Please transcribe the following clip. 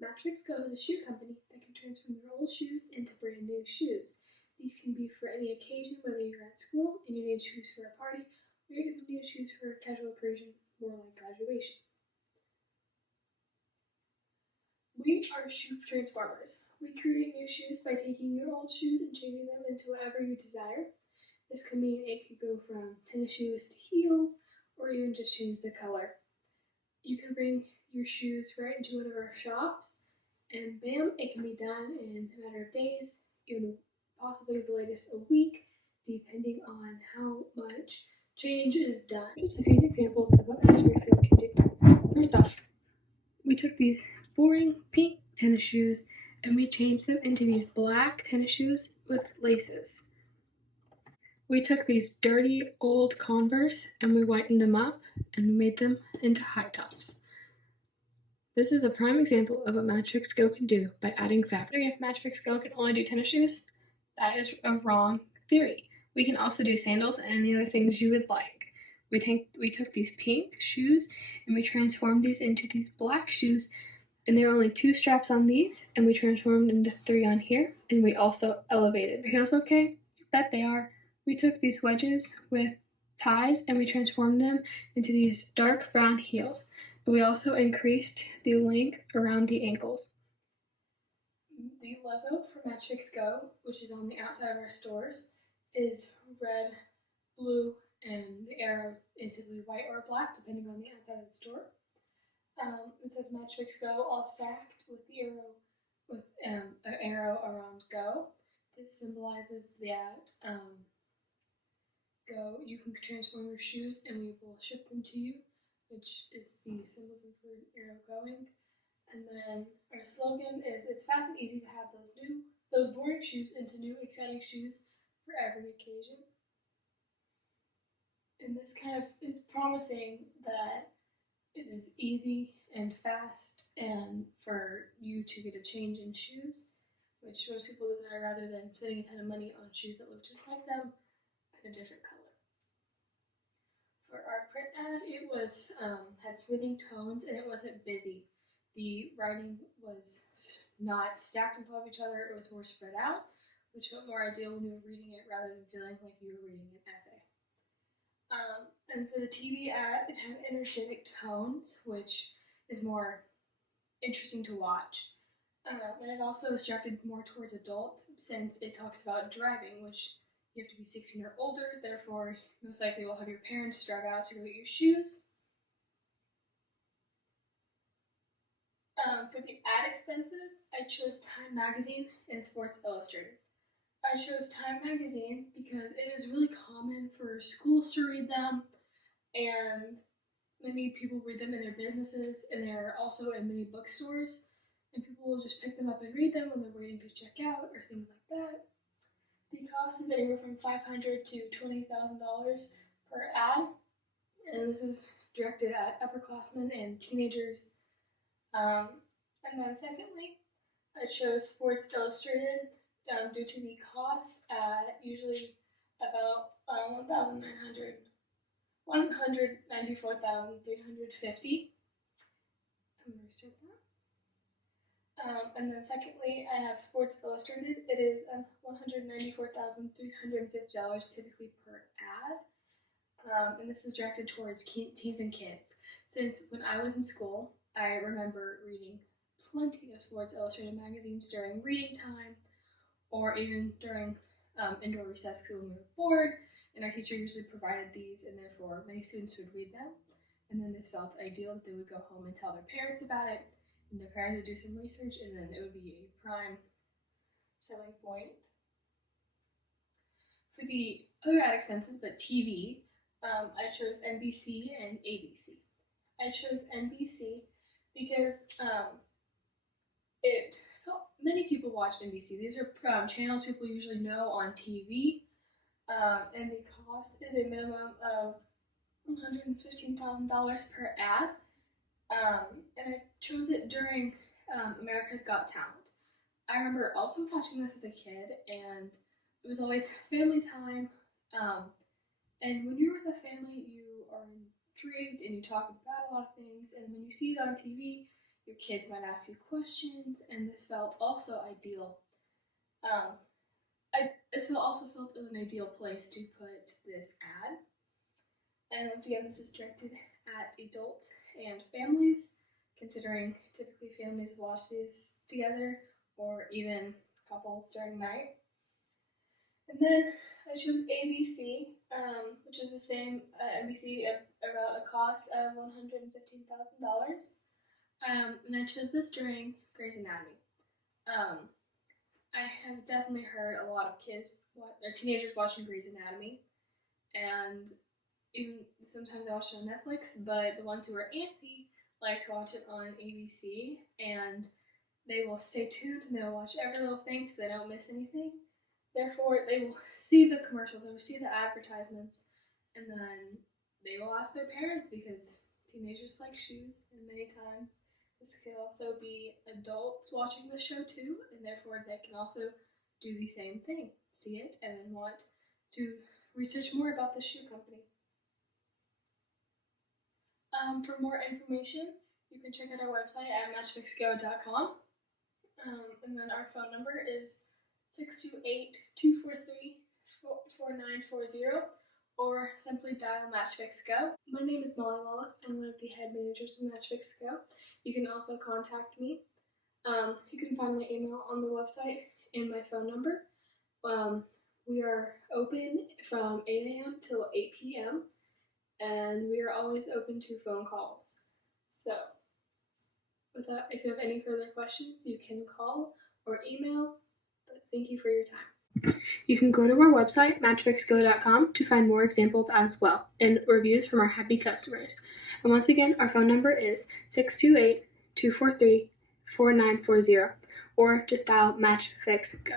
Mattrix Go is a shoe company that can transform your old shoes into brand new shoes. These can be for any occasion, whether you're at school and you need shoes for a party, or you even need shoes for a casual occasion, more like graduation. We are shoe transformers. We create new shoes by taking your old shoes and changing them into whatever you desire. This could mean it could go from tennis shoes to heels, or even just change the color. You can bring your shoes right into one of our shops, and bam, it can be done in a matter of days, even possibly the latest a week, depending on how much change is done. Just a few examples of what Matchbox can do. First off, we took these boring pink tennis shoes and we changed them into these black tennis shoes with laces. We took these dirty old Converse and we whitened them up and made them into high tops. This is a prime example of what Matchfix Go can do by adding fabric. If Matchfix Go can only do tennis shoes, that is a wrong theory. We can also do sandals and any other things you would like. We took these pink shoes and we transformed these into these black shoes, and there are only 2 straps on these, and we transformed into 3 on here, and we also elevated. Are heels okay? Bet they are. We took these wedges with ties and we transformed them into these dark brown heels. We also increased the length around the ankles. The logo for Matchfix Go, which is on the outside of our stores, is red, blue, and the arrow is simply white or black, depending on the outside of the store. It says Matchfix Go all stacked with the arrow with an arrow around Go. This symbolizes that Go, you can transform your shoes and we will ship them to you, which is the symbolism for an arrow going. And then our slogan is, it's fast and easy to have those boring shoes into new exciting shoes for every occasion. And this kind of is promising that it is easy and fast and for you to get a change in shoes, which most people desire, rather than spending a ton of money on shoes that look just like them in a different color. For our print ad, it was had smoothing tones and it wasn't busy. The writing was not stacked on top of each other, it was more spread out, which felt more ideal when you were reading it rather than feeling like you were reading an essay. And for the TV ad, it had energetic tones, which is more interesting to watch. And it also is directed more towards adults since it talks about driving, which you have to be 16 or older, therefore most likely will have your parents drive out to go get your shoes. For the ad expenses, I chose Time Magazine and Sports Illustrated. I chose Time Magazine because it is really common for schools to read them, and many people read them in their businesses, and they're also in many bookstores, and people will just pick them up and read them when they're waiting to check out or things like that. The cost is anywhere from $500 to $20,000 per ad, and this is directed at upperclassmen and teenagers. And then secondly, I chose Sports Illustrated due to the cost at usually about $194,350. I'm going to restart that. And then secondly, I have Sports Illustrated. It is $194,350 typically per ad. And this is directed towards teens and kids. Since when I was in school, I remember reading plenty of Sports Illustrated magazines during reading time, or even during indoor recess when we were bored, and our teacher usually provided these, and therefore many students would read them. And then this felt ideal that they would go home and tell their parents about it, and their parents would do some research, and then it would be a prime selling point. For the other ad expenses, but TV, I chose NBC and ABC. I chose NBC because many people watch NBC. These are channels people usually know on TV, and the cost is a minimum of $115,000 per ad. And I chose it during America's Got Talent. I remember also watching this as a kid, and it was always family time. And when you're with a family, you are intrigued and you talk about a lot of things. And when you see it on TV, your kids might ask you questions, and this felt also ideal. This also felt an ideal place to put this ad. And once again, this is directed at adults and families, considering typically families watch these together or even couples during night. And then I chose ABC, which is the same NBC about a cost of $115,000. And I chose this during Grey's Anatomy. I have definitely heard a lot of kids or teenagers watching Grey's Anatomy, and even sometimes I watch it on Netflix, but the ones who are antsy like to watch it on ABC, and they will stay tuned and they'll watch every little thing so they don't miss anything. Therefore, they will see the commercials, they will see the advertisements, and then they will ask their parents because teenagers like shoes, and many times this could also be adults watching the show too, and therefore they can also do the same thing, see it, and then want to research more about the shoe company. For more information, you can check out our website at matchfixgo.com. And then our phone number is 628-243-4940, or simply dial Matchfix Go. My name is Molly Wallace. I'm one of the head managers of Matchfix Go. You can also contact me. You can find my email on the website and my phone number. We are open from 8 a.m. till 8 p.m. and we are always open to phone calls. So, with that, if you have any further questions, you can call or email, but thank you for your time. You can go to our website, matchfixgo.com, to find more examples as well, and reviews from our happy customers. And once again, our phone number is 628-243-4940, or just dial Matchfix Go.